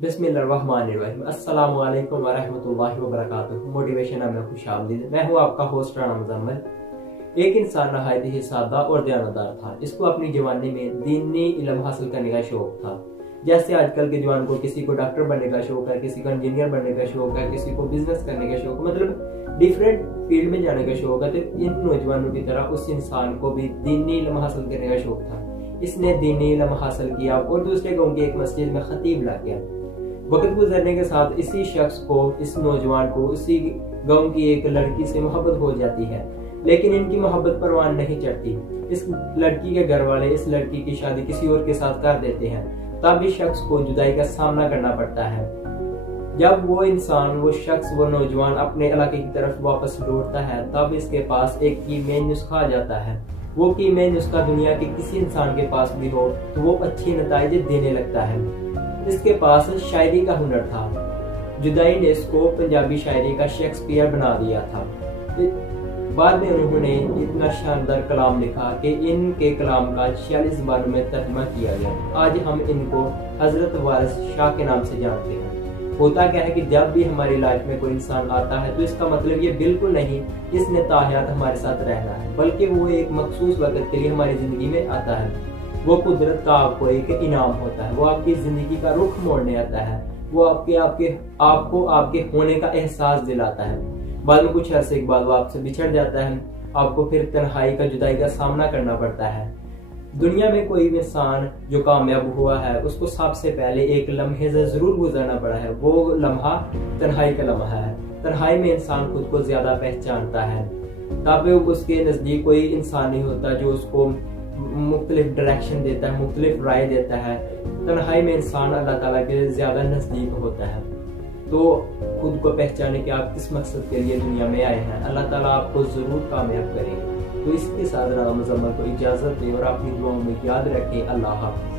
बिस्मिल्लाहिर्रहमानिर्रहीम। अस्सलामु अलैकुम वरहमतुल्लाहि वबरकातुहू। मोटिवेशन में खुश आमदीद। मैं हूँ आपका होस्ट राना मुजम्मिल। एक इंसान नहायत ही सादा और दयानतदार था। इसको अपनी जवानी में दीनी इल्म हासिल करने का शौक था। जैसे आजकल के जवान को किसी को डॉक्टर बनने का शौक है, किसी को इंजीनियर बनने का शौक है, किसी को बिजनेस करने का शौक, मतलब डिफरेंट फील्ड में जाने का शौक है। तो इन नौजवानों की तरह उस इंसान को भी दीनी इल्म हासिल करने का शौक था। इसने दीनी इल्म हासिल किया और दूसरे गाँव की एक मस्जिद में खतीब लग गया। वक्त गुजरने के साथ इसी शख्स को, इस नौजवान को, इसी गांव की एक लड़की से मोहब्बत हो जाती है, लेकिन इनकी मोहब्बत परवान नहीं चढ़ती। इस लड़की के घर वाले इस लड़की की शादी किसी और के साथ कर देते हैं। तब इस शख्स को जुदाई का सामना करना पड़ता है। जब वो इंसान, वो शख्स, वो नौजवान अपने इलाके की तरफ वापस लौटता है, तब इसके पास एक कीमती नुस्खा आ जाता है। वो कीमती नुस्खा दुनिया के किसी इंसान के पास भी हो तो वो अच्छी नतीजे देने लगता है। इसके पास शायरी का हुनर था। जुदाई ने इसको पंजाबी शायरी का शेक्सपियर बना दिया था। बाद में उन्होंने इतना शानदार कलाम लिखा कि इनके कलाम का 46 ज़बानों में तर्जुमा किया गया। आज हम इनको हजरत वारिस शाह के नाम से जानते हैं। होता क्या है कि जब भी हमारी लाइफ में कोई इंसान आता है तो इसका मतलब ये बिल्कुल नहीं इसने ताहयात हमारे साथ रहना है, बल्कि वो एक मखसूस वक्त के लिए हमारी जिंदगी में आता है। वो कुदरत का आपको एक इनाम होता है। वो आपकी जिंदगी का रुख मोड़ने आता है। वो आपको आपके होने का एहसास दिलाता है। बाद में कुछ अरसे के बाद वो आपसे बिछड़ जाता है। आपको फिर तन्हाई का, जुदाई का सामना करना पड़ता है। दुनिया में कोई भी इंसान जो कामयाब हुआ है उसको सबसे पहले एक लम्हे से जरूर गुजरना पड़ा है। वो लम्हा तन्हाई का लम्हा है। तन्हाई में इंसान खुद को ज्यादा पहचानता है। तब उसके नजदीक कोई इंसान नहीं होता जो उसको मुख्तलिफ डायरेक्शन देता है, मुख्तलिफ राय देता है। तन्हाई में इंसान अल्लाह ताला के ज्यादा नजदीक होता है। तो खुद को पहचाने कि आप किस मकसद के लिए दुनिया में आए हैं। अल्लाह ताला आपको जरूर कामयाब करेंगे। तो इसके साथ राना मुजम्मिल को इजाजत दें और अपनी दुआओं में याद रखें। अल्लाह हाफ़िज़।